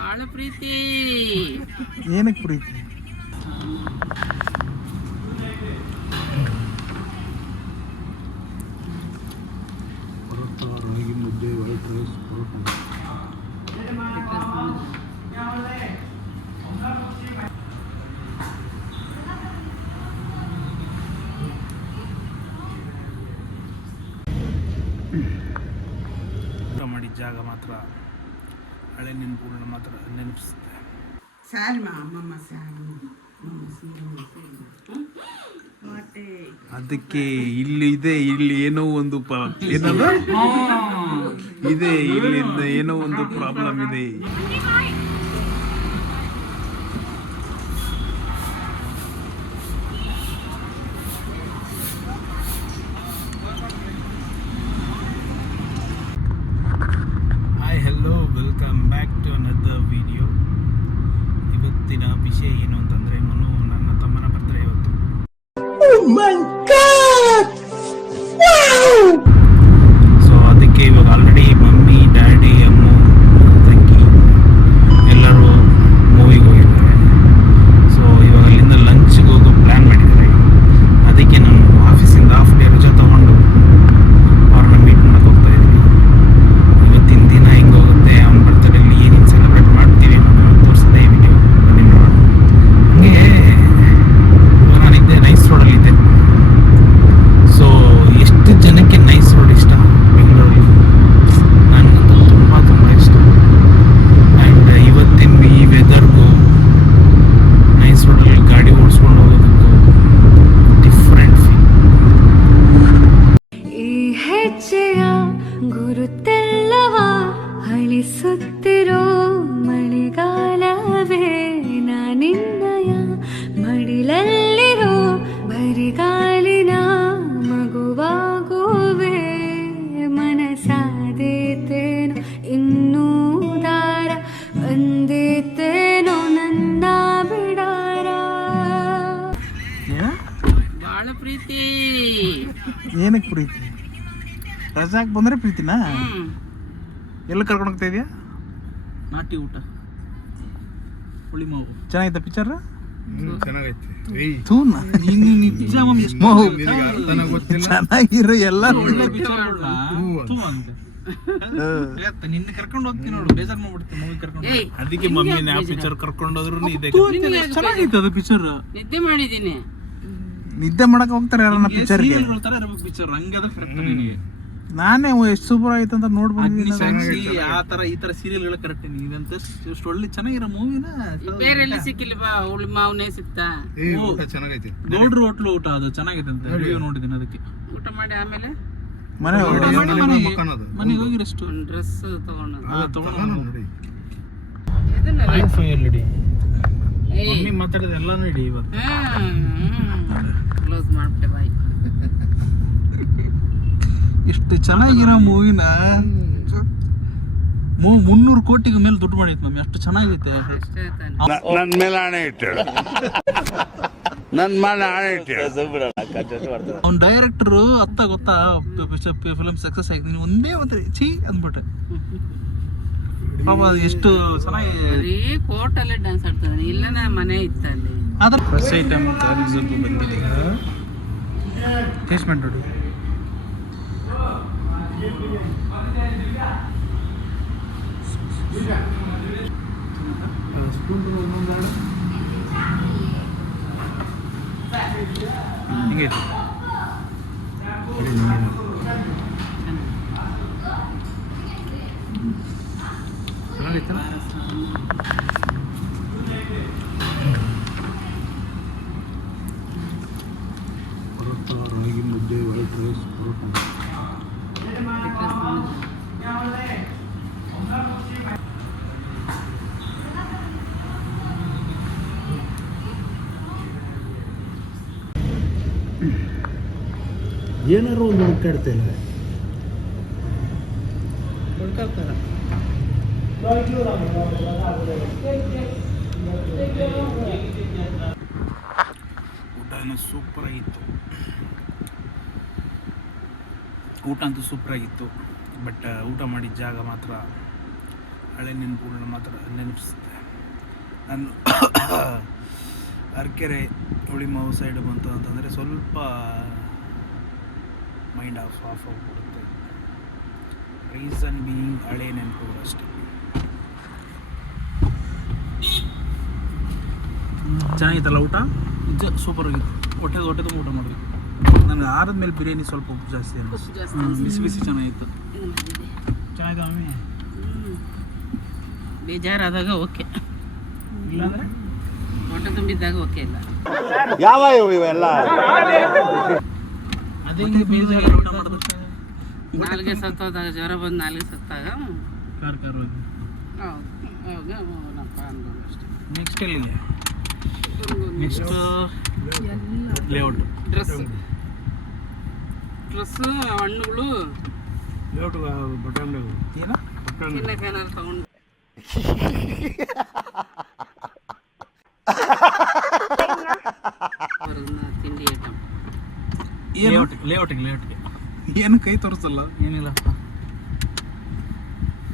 ಬಾಳ ಪ್ರೀತಿ. ಏನಕ್ಕೆ ಪ್ರೀತಿ? ರಾಗಿ ಮುದ್ದೆ, ವೈಟ್ ರೈಸ್, ಊಟ ಮಾಡಿದ ಜಾಗ ಮಾತ್ರ ಹಳೆ ನೆನಪುಗಳನ್ನ ಮಾತ್ರ ನೆನಪಿಸುತ್ತೆ. ಅದಕ್ಕೆ ಇಲ್ಲಿ ಇದೆ, ಇಲ್ಲಿ ಏನೋ ಒಂದು ಏನದ ಇದೆ, ಇಲ್ಲಿಂದ ಏನೋ ಒಂದು ಪ್ರಾಬ್ಲಮ್ ಇದೆ. Hi, hello, welcome back to another video. ಇವತ್ತಿನ ವಿಷಯ ಏನು ಅಂತಂದರೆ, ಮನು ನನ್ನ ತಮ್ಮನ ಬರ್ತಾರೆ ಇವತ್ತು. ಸೊ ಅದಕ್ಕೆ ಇವಾಗ ಆಲ್ರೆಡಿ ಮಮ್ಮಿ, ಡ್ಯಾಡಿ, ಅಮ್ಮ, ತಂಗಿ ಎಲ್ಲರೂ ಮೂವಿಗೆ ಹೋಗಿದ್ದಾರೆ. ಸೊ ಇವಾಗ ಅಲ್ಲಿಂದ ಲಂಚ್ಗೆ ಹೋಗೋ ಪ್ಲ್ಯಾನ್ ಮಾಡಿದ್ದಾರೆ. ಅದಕ್ಕೆ ನಾನು ಆಫೀಸಿಂದ ಹಾಫ್ ಡೇ ರಜೆ ತೊಗೊಂಡು ಅವ್ರನ್ನ ಮೀಟ್ ಮಾಡಕ್ಕೆ ಹೋಗ್ತಾ ಇದ್ದೀನಿ. ಇವತ್ತಿನ ದಿನ ಹೆಂಗೆ ಹೋಗುತ್ತೆ, ಅವ್ನ ಬರ್ತಡೇಲಿ ಏನೇನು ಸೆಲೆಬ್ರೇಟ್ ಮಾಡ್ತೀವಿ ಅನ್ನೋದನ್ನ ತೋರಿಸೋದೇ ವಿಡಿಯೋ. ಬನ್ನಿ ನೋಡೋಣ. ಹಂಗೆ ನಾನಿದ್ದೆ ನೈಸ್ ರೋಡಲ್ಲಿದ್ದೆ. ಸೊ ಎಷ್ಟು ಜನಕ್ಕೆ ನೈಸ್ ರೋಡ್ ಇಷ್ಟ ಬೆಂಗಳೂರಲ್ಲಿ? ನನಗಂತೂ ತುಂಬ ತುಂಬ ಇಷ್ಟ. ಆ್ಯಂಡ್ ಇವತ್ತಿನ ಈ ವೆದರ್ಗೂ ನೈಸ್ ರೋಡಲ್ಲಿ ಗಾಡಿ ಓಡಿಸ್ಕೊಂಡು ಹೋಗೋದಕ್ಕೂ ಡಿಫ್ರೆಂಟ್ ಫೀಲ್. ಈ ಹೆಜ್ಜೆಯ ಗುರುತೆಲ್ಲವ ಅಳಿಸುತ್ತಿರೋ ಮಳೆಗಾಲವೇ, ನಾನಿನ್ನಯ ಮಡಿಲಲ್ಲಿರೋ ಬರಿಗಾಲಿನ ಮಗುವಾಗುವೆ. ಮನಸಾದೀತೇನೋ ಇನ್ನೂ ದಾರ ಬಂದೀತೇನೋ ನನ್ನ ಬಿಡಾರ. ಬಾಳ ಪ್ರೀತಿ. ಏನಕ್ಕೆ ಪ್ರೀತಿ? ರಜಾಕ್ ಬಂದರೆ ಪ್ರೀತಿನಾ? ಎಲ್ಲ ಕರ್ಕೊಂಡು ಹೋಗ್ತಾ ಇದೆಯಾ? ನಾಟಿ ಊಟ, ಹುಳಿ ಮಾವು. ಚೆನ್ನಾಗಿತ್ತ ಪಿಕ್ಚರ್? ಚೆನ್ನಾಗೈತೆ. ಚೆನ್ನಾಗಿರೋ ಎಲ್ಲ ನಿನ್ನ ಕರ್ಕೊಂಡು ಹೋಗ್ತೀನಿ ನೋಡು, ಬೇಜಾರ್ ಮಾಡ್ಬಿಡ್ತೀನಿ ಮೂವಿ ಕರ್ಕೊಂಡು. ಅದಕ್ಕೆ ಮಮ್ಮಿನ ಆ ಪಿಕ್ಚರ್ ಕರ್ಕೊಂಡು ಹೋದ್ರು ಇದೆ. ಚೆನ್ನಾಗಿತ್ತು ಅದು ಪಿಕ್ಚರ್. ನಿದ್ದೆ ಮಾಡಿದ್ದೀನಿ. ನಿದ್ದೆ ಮಾಡಕ್ ಹೋಗ್ತಾರೆ ಯಾರನ್ನ ಪಿಕ್ಚರ್ಗೆ? ಪಿಕ್ಚರ್ ಹಂಗದ ನಿನಗೆ. ನಾನೇ ಎಷ್ಟು ಸೂಪರ್ ಆಯ್ತು ಅಂತ ನೋಡ್ಬಂದಿದ್ದೀನಿ. ಆ ತರ ಈ ತರ ಸೀರಿಯಲ್ಗಳ ಕರೆಕ್ಟ್. ಇದಂತ ಒಳ್ಳೆ ಚೆನ್ನಾಗಿರೋ ಮೂವಿನ ಬೇರೆ ಎಲ್ಲಿ ಸಿಕ್ಕಿಲ್ವಾ? ಹುಳಿ ಮಾವನೇ ಸಿಕ್ತಾ? ಚೆನ್ನಾಗೈತೆ. ಗೌಡ್ರು ಹೋಟ್ಲು ಊಟ ಅದು ಚೆನ್ನಾಗೈತೆ ಅಂತ ರಿವ್ಯೂ ನೋಡಿದ್ದೀನಿ. ಅದಕ್ಕೆ ಊಟ ಮಾಡಿ ಆಮೇಲೆ ಮನೆಗೆ ಹೋಗಿ ರೆಸ್ಟ್. ಡ್ರೆಸ್ ತಗೊಂಡು ಮಮ್ಮಿ ಮಾತಾಡಿದ ಎಲ್ಲಾನು ಇಡಿ ಇವತ್ತು. ಕ್ಲೋಸ್ ಮಾಡ್ಬಿಟ್ಟೆ ಬಾಯ್. ಇಷ್ಟು ಚೆನ್ನಾಗಿರೋ ಮೂವಿನ 300 ಕೋಟಿಗೆ ಮೇಲೆ ದುಡ್ಡು ಮಾಡಿತ್ತು ಮಮ್ಮಿ. ಅಷ್ಟು ಚೆನ್ನಾಗೈತೆ. ಅಷ್ಟೇ ತಾನೆ. ನನ್ನ ಮೇಲೆ ಆಣೆ ಇಟ್ಟಳು. ನನ್ನ ಮೇಲೆ ಆಣೆ ಇಟ್ಟಳು. ಅವ್ನ ಡೈರೆಕ್ಟರ್ ಅತ್ತ ಗೊತ್ತಾ, ಫಿಲಮ್ ಸಕ್ಸಸ್ ಆಗಿದೆ. ಒಂದೇ ಒಂದು ಚೀ ಅಂದ್ಬಿಟ್ಟೆ. ಎಷ್ಟು ಚೆನ್ನಾಗಿ ಕೋರ್ಟಲ್ಲೇ ಡ್ಯಾನ್ಸ್ ಆಡ್ತಾನೆ. ಇಲ್ಲ ಮನೆ ಇತ್ತಲ್ಲಿ. ಆದ್ರೆ ಫಸ್ಟ್ ಐಟಮ್ ಸ್ವಲ್ಪ ಬಂದಿದೆ. ಟೇಸ್ಟ್ ಮಾಡಿ ನೋಡಿ. ಹಿಂಗೆ ಚೆನ್ನಾಗೈತಲ್ಲ? ರಾಗಿ ಮುದ್ದೆ, ವೈಟ್ ರೈಸ್, ಏನಾರು ಒಂದು ಹುಡುಕಾಡ್ತೇನೆ. ಹುಡ್ಕಾಡ್ತಾರ. ಊಟ ಸೂಪರ್ ಆಗಿತ್ತು. ಊಟ ಅಂತೂ ಸೂಪರ್ ಆಗಿತ್ತು. ಬಟ್ ಊಟ ಮಾಡಿದ ಜಾಗ ಮಾತ್ರ ಹಳೆ ನೆನಪುಗಳನ್ನ ಮಾತ್ರ ನೆನಪಿಸುತ್ತೆ. ನಾನು ಅರಕೆರೆ ಹುಳಿಮಾವು ಸೈಡ್ ಬಂತು ಅಂತಂದರೆ ಸ್ವಲ್ಪ ಮೈಂಡ್ ಆಫ್ ಆಗಿಬಿಡುತ್ತೆ. ರೀಸನ್ ಬೀಯಿಂಗ್ ಹಳೆ ನೆನಪುಗಳು ಅಷ್ಟೇ. ಚೆನ್ನಾಗಿತ್ತಲ್ಲ ಊಟ? ನಿಜ ಸೂಪರ್ ಆಗಿತ್ತು. ಹೊಟ್ಟೆ ತುಂಬ ಊಟ ಮಾಡಿದ್ವಿ. ನನಗೆ ಆರದ ಮೇಲೆ ಬಿರಿಯಾನಿ ಸ್ವಲ್ಪ ಉಪ್ಪು ಜಾಸ್ತಿ ಅನ್ನಿಸ್ತು. ಬಿಸಿ ಬಿಸಿ ಚೆನ್ನಾಗಿತ್ತು. ಚೆನ್ನಾಗಿದೆ ಮಮ್ಮಿ. ಬೇಜಾರಾದಾಗ ಓಕೆ, ಇಲ್ಲಾಂದರೆ ಹೊಟ್ಟೆ ತುಂಬಿದ್ದಾಗ ಓಕೆ ಇಲ್ಲ. ಯಾವ ಇವೆಲ್ಲ ಅದೇ ಬೇಜಾರು ಊಟ ಮಾಡಿದ್ರೆ ನಾಲ್ಗೆ ಸತ್ತೋದಾಗ, ಜ್ವರ ಬಂದು ನಾಲ್ಗೆ ಸತ್ತಾಗ ಕಾರ್ ಹೋಗಿ. ಅವಾಗ ನಪ್ಪ ಅನ್ಬೋದು ಅಷ್ಟೇ. ನೆಕ್ಸ್ಟ್ ಎಲ್ಲಿಗೆ? Next layout. ಡ್ರೆಸ್ಸು ಹಣ್ಣುಗಳು ಲೇಔಟ್ ಬಟ್ಟೆ ಅಂಗಡಿ ಏನ ತಿನ್ನಕ್ಕೆ ಏನಾದ್ರು ತಗೊಂಡು ತಿಂಡಿ ಐಟಮ್. ಲೇಔಟಿಗೆ ಏನು ಕೈ ತೋರಿಸಲ್ಲ ಏನಿಲ್ಲ.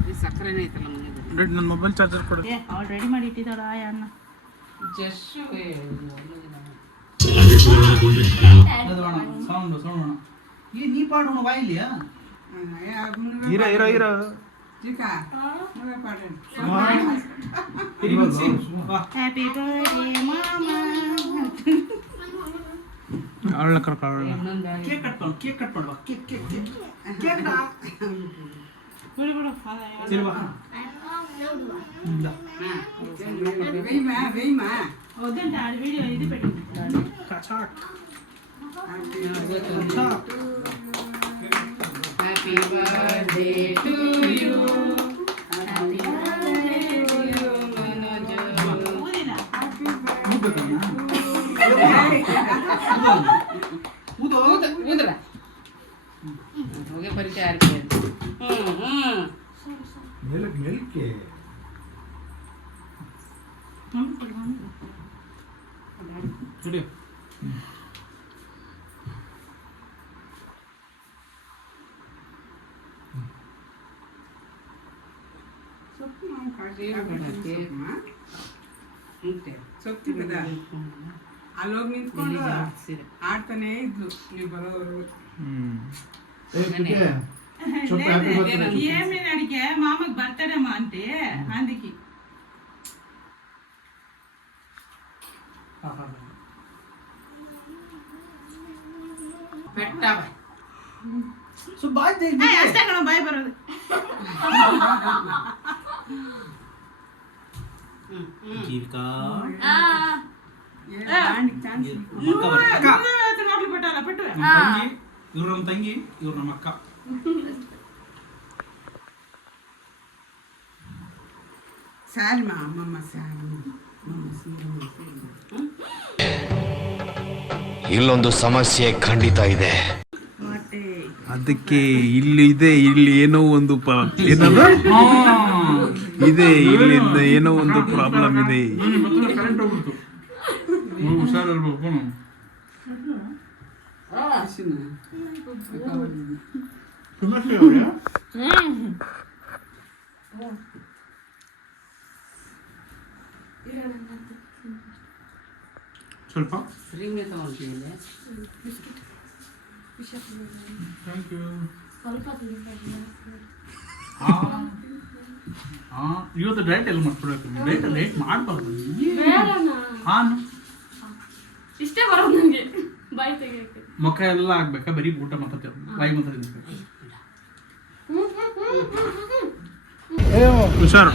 ಈ ಸಕ್ಕರೆನೇ ಐತಲ್ಲ ಮನೆಗೆ. ನನ್ನ ಮೊಬೈಲ್ ಚಾರ್ಜರ್ ಕೊಡು. ಅವ್ಳು ರೆಡಿ ಮಾಡಿ ಇಟ್ಟಿದ್ದಾಳ ಅನ್ನ. ಜಸ್ಟು ಸೌಂಡ್ ನೀ ಪಾಡೋಣ ಬಾಯಿಲಿಯಾ ಇರ ಹ್ಯಾಪಿ ಬರ್ಡೇ ಮಾಮಾ. ಅವಳನ್ನ ಕರ್ಕೊಳ್ಳ. ಕೇಕ್ ಕಟ್ ಮಾಡುವ. ಕೇಕ್ ಬಿಡು ಬಿಡು. వద్దంటే ఆడ వీడియో ఇది పెట్టి happy birthday to you. Happy birthday to you Manoj. ఊదరా ಹೋಗಿ ಪರಿಚಯ ಆರ್ಕೆ. ಸೊಪ್ಪು కదా ಅಲ್ಲೋಗಿ ನಿಂತ್ಕೊಂಡು ಆಡ್ತಾನೆ ಇದ್ಲು ನೀವು ಬರೋರು. ఏమీ అడిగే మామకి బర్త్డేమా అంటే అందుకి పెట్టావ ಸೊ ಬಾಯ್ ಅಷ್ಟೇ ಕಣ ಬಾಯ್ ಬರೋದು. ನೋಡ್ಲಿ ಬಿಟ್ಟಲ್ಲ ಬಿಟ್ಟು. ಇವ್ರು ನಮ್ಮ ತಂಗಿ, ಇವ್ರು ನಮ್ಮ ಅಕ್ಕ. ಸ್ಯಾಲ್ಮ ಅಮ್ಮಮ್ಮ ಸ್ಯಾಲ್ಮ ಇಲ್ಲೊಂದು ಸಮಸ್ಯೆ ಖಂಡಿತ ಇದೆ. ಅದಕ್ಕೆ ಇಲ್ಲಿ ಏನೋ ಒಂದು ಏನದ ಇದೆ, ಇಲ್ಲಿಂದ ಏನೋ ಒಂದು ಪ್ರಾಬ್ಲಮ್ ಇದೆ. ಕರೆಂಟ್ ಹೋಗ್ಬಿಡ್ತು. ಹುಷಾರಿರ್ಬೇಕು. ಸ್ವಲ್ಪ ರಿಂಗ್ ತಗೊಂಡಿದ್ದೆ. Thank you. ಇವತ್ತು ಡೈಟ್ ಎಲ್ಲ ಮಾಡ್ಕೊಡ್ಬೇಕು. ಡೈಟ್ ಮಾಡಬಾರ್ದು. ಹಾಂ ಇಷ್ಟೇ ಬರೋದು ನನಗೆ ಬಾಯಿ ತೆಗಿಯಕ್ಕೆ. ಮುಖ ಎಲ್ಲ ಆಗ್ಬೇಕಾ? ಬರೀ ಊಟ ಮಾತಾಡ್ತೇವೆ, ಬಾಯಿ ಮಾತಾಡ್ಬೇಕು. ಹುಷಾರು.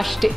ಅಷ್ಟೇ.